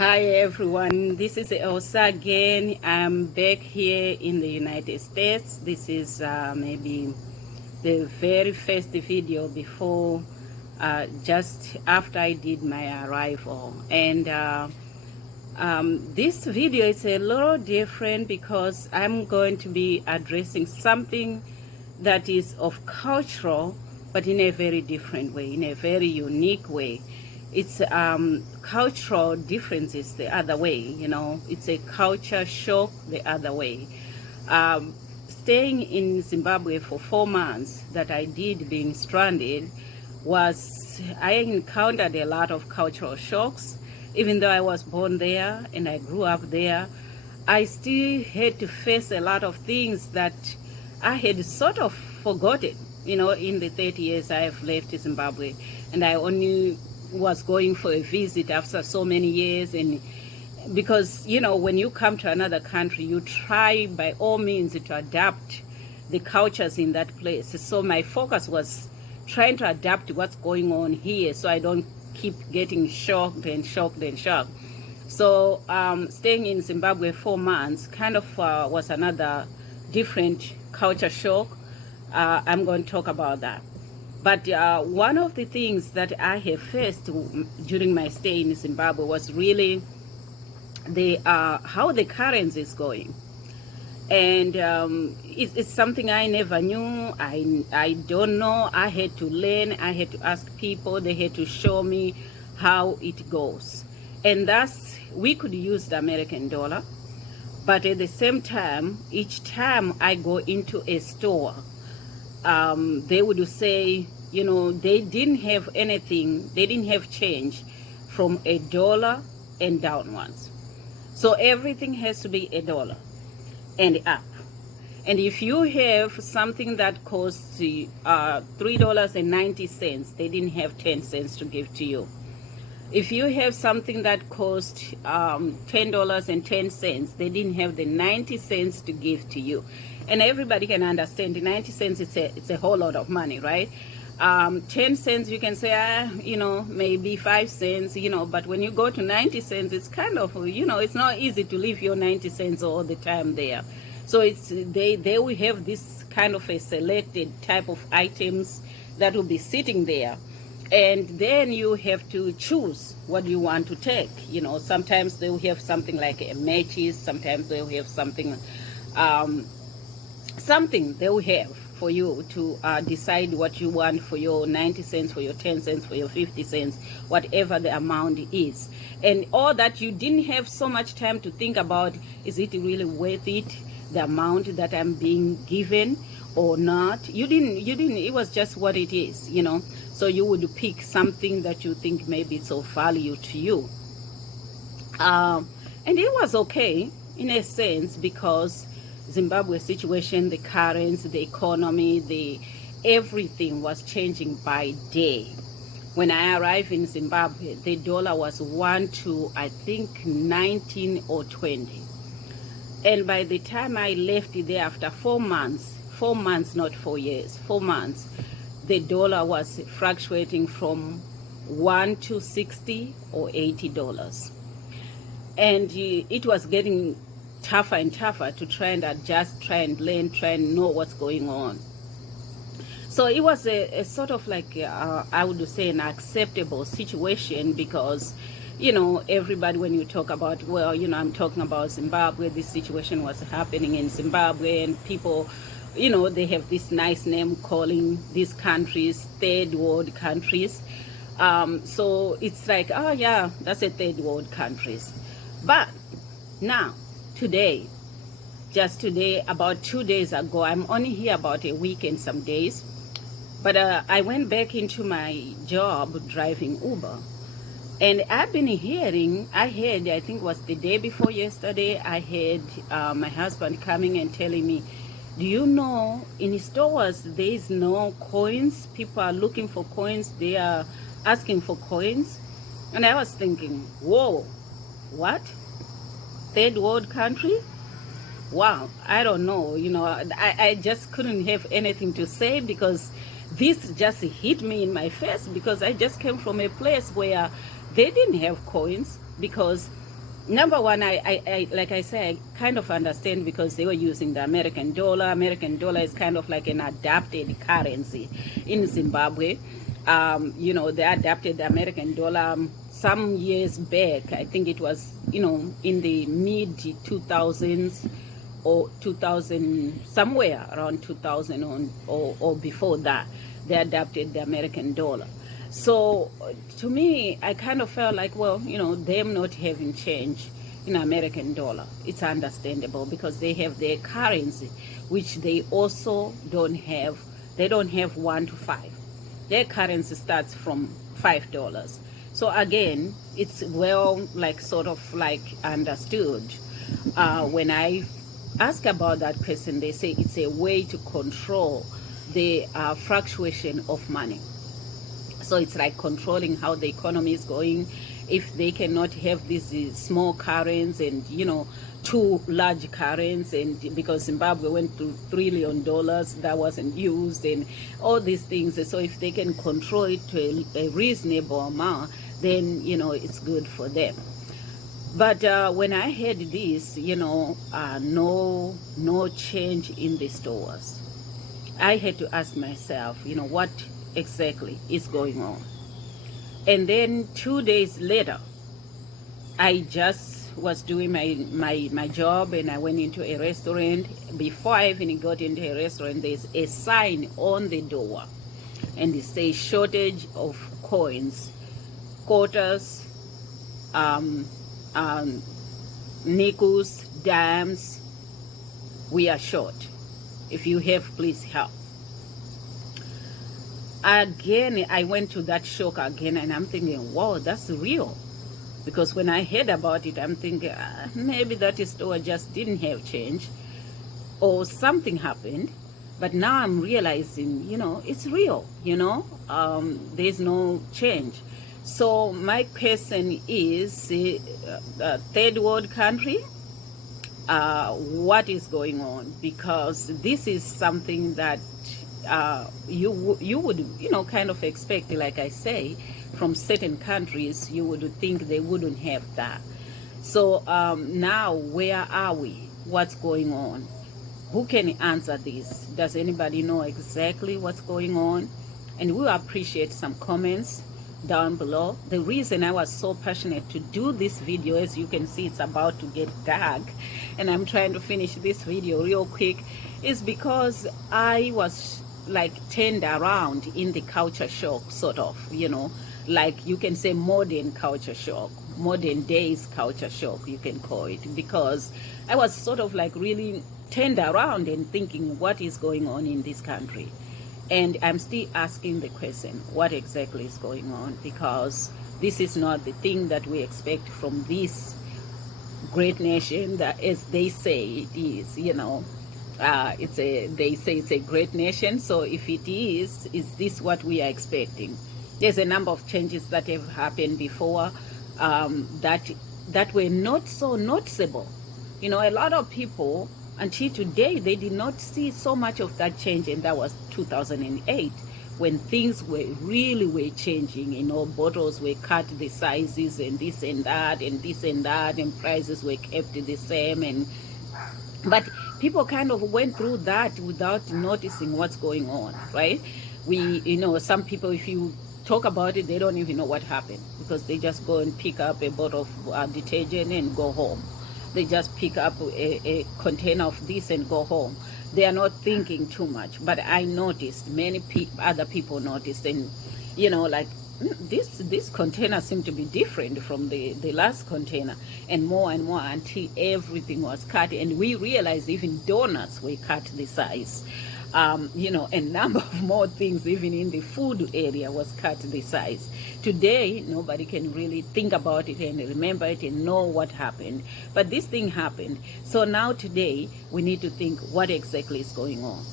Hi everyone, this is Elsa again. I'm back here in the United States. This is maybe the very first video before, just after I did my arrival. And this video is a little different because I'm going to be addressing something that is of cultural, but in a very different way, in a very unique way. It's cultural differences the other way, you know. It's a culture shock the other way. Staying in Zimbabwe for 4 months that I did being stranded I encountered a lot of cultural shocks. Even though I was born there and I grew up there, I still had to face a lot of things that I had sort of forgotten, you know, in the 30 years I have left Zimbabwe. And I only was going for a visit after so many years. And because, you know, when you come to another country, you try by all means to adapt the cultures in that place. So my focus was trying to adapt to what's going on here so I don't keep getting shocked and shocked and shocked. So staying in Zimbabwe 4 months kind of was another different culture shock. I'm going to talk about that. But one of the things that I have faced during my stay in Zimbabwe was really how the currency is going. And it's something I never knew. I don't know. I had to learn. I had to ask people. They had to show me how it goes. And thus, we could use the American dollar. But at the same time, each time I go into a store, they would say, you know, they didn't have anything, they didn't have change from $1 and downwards. So everything has to be $1 and up. And if you have something that costs $3.90, they didn't have 10 cents to give to you. If you have something that costs $10.10, they didn't have the 90 cents to give to you. And everybody can understand the 90 cents, it's a whole lot of money, right? 10 cents, you can say, you know, maybe 5 cents, you know, but when you go to 90 cents, it's kind of, you know, it's not easy to leave your 90 cents all the time there. So they will have this kind of a selected type of items that will be sitting there. And then you have to choose what you want to take. You know, sometimes they will have something like a matches, sometimes they will have something they will have for you to decide what you want for your 90 cents, for your 10 cents, for your 50 cents, whatever the amount is. And all that you didn't have so much time to think about, is it really worth it, the amount that I'm being given or not? You didn't, it was just what it is, you know. So you would pick something that you think maybe it's of value to you. And it was okay in a sense because Zimbabwe situation, the currency, the economy, everything was changing by day. When I arrived in Zimbabwe, the dollar was 1 to, I think, 19 or 20. And by the time I left there after 4 months, not 4 years, 4 months, the dollar was fluctuating from 1 to 60 or $80. And it was getting tougher and tougher to try and adjust, try and learn, try and know what's going on. So it was a sort of like, I would say, an acceptable situation because, you know, everybody, when you talk about, well, you know, I'm talking about Zimbabwe, this situation was happening in Zimbabwe, and people, you know, they have this nice name calling these countries third world countries. So it's like, oh yeah, that's a third world countries. But now, today, just today, about 2 days ago, I'm only here about a week and some days, but I went back into my job driving Uber. And I've been hearing, I think it was the day before yesterday, I heard my husband coming and telling me, do you know, in stores, there is no coins. People are looking for coins. They are asking for coins. And I was thinking, whoa, what? Third world country? Wow, I don't know. You know, I just couldn't have anything to say because this just hit me in my face because I just came from a place where they didn't have coins because Number one, I like I said, I kind of understand because they were using the American dollar. American dollar is kind of like an adapted currency in Zimbabwe. You know, they adapted the American dollar some years back. I think it was, you know, in the mid 2000s or 2000, somewhere around 2000 or before that, they adapted the American dollar. So to me, I kind of felt like, well, you know, them not having change in American dollar, it's understandable because they have their currency, which they also don't have. They don't have 1 to 5. Their currency starts from $5. So again, it's well, like sort of like understood. When I ask about that question, they say it's a way to control the fluctuation of money. So it's like controlling how the economy is going. If they cannot have these small currents and, you know, 2 large currents, and because Zimbabwe went to $1 trillion that wasn't used and all these things. So if they can control it to a reasonable amount, then, you know, it's good for them. But when I heard this, you know, no change in the stores, I had to ask myself, you know, what exactly is going on? And then 2 days later, I just was doing my job, and I went into a restaurant. Before I even got into a restaurant, there's a sign on the door, and it says shortage of coins, quarters, nickels, dimes. We are short. If you have, please help. Again, I went to that shock again, and I'm thinking, wow, that's real. Because when I heard about it, I'm thinking, maybe that store just didn't have change or something happened. But now I'm realizing, you know, it's real, you know, there's no change. So my question is, third world country, what is going on? Because this is something that you would, you know, kind of expect, like I say, from certain countries. You would think they wouldn't have that. So now where are we? What's going on? Who can answer this? Does anybody know exactly what's going on? And we'll appreciate some comments down below. The reason I was so passionate to do this video, as you can see, it's about to get dark, and I'm trying to finish this video real quick, is because I was like turned around in the culture shock, sort of, you know, like you can say modern culture shock, modern days culture shock, you can call it, because I was sort of like really turned around and thinking, what is going on in this country? And I'm still asking the question, what exactly is going on? Because this is not the thing that we expect from this great nation that, as they say it is, you know, they say it's a great nation. So if it is this what we are expecting? There's a number of changes that have happened before that were not so noticeable. You know, a lot of people until today, they did not see so much of that change, and that was 2008 when things were really changing. You know, bottles were cut the sizes and this and that and this and that, and prices were kept the same. But people kind of went through that without noticing what's going on, right? You know, some people, if you talk about it, they don't even know what happened, because they just go and pick up a bottle of detergent and go home. They just pick up a container of this and go home. They are not thinking too much. But I noticed, many other people noticed, and, you know, like, this container seemed to be different from the last container, and more until everything was cut. And we realized even donuts were cut the size. You know, a number of more things, even in the food area, was cut the size. Today, nobody can really think about it and remember it and know what happened. But this thing happened. So now today, we need to think, what exactly is going on?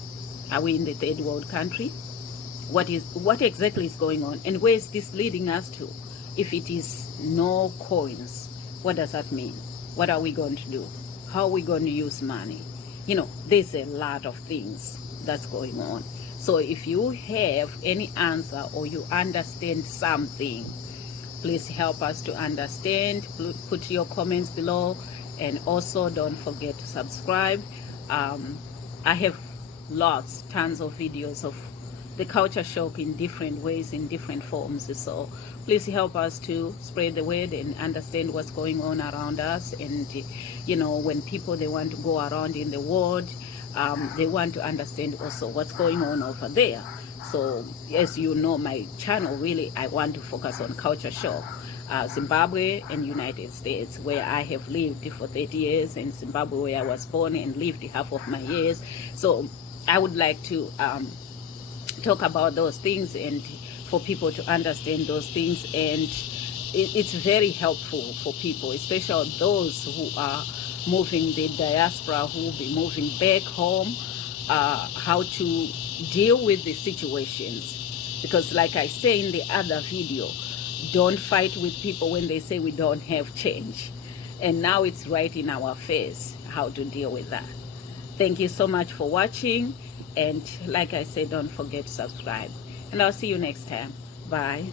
Are we in the third world country? What exactly is going on? And where is this leading us to? If it is no coins, what does that mean? What are we going to do? How are we going to use money? You know, there's a lot of things that's going on. So if you have any answer or you understand something, Please help us to understand. Put your comments below, and also don't forget to subscribe. I have tons of videos of the culture shock in different ways, in different forms. So please help us to spread the word and understand what's going on around us. And when people, they want to go around in the world, they want to understand also what's going on over there. So as you know, my channel, really, I want to focus on culture shock. Zimbabwe and United States, where I have lived for 30 years, and Zimbabwe, where I was born and lived half of my years. So I would like to talk about those things, and for people to understand those things. And it's very helpful for people, especially those who are moving, the diaspora, who will be moving back home, how to deal with the situations. Because like I say in the other video, don't fight with people when they say we don't have change. And now it's right in our face how to deal with that. Thank you so much for watching. And like I said, don't forget to subscribe. And I'll see you next time. Bye.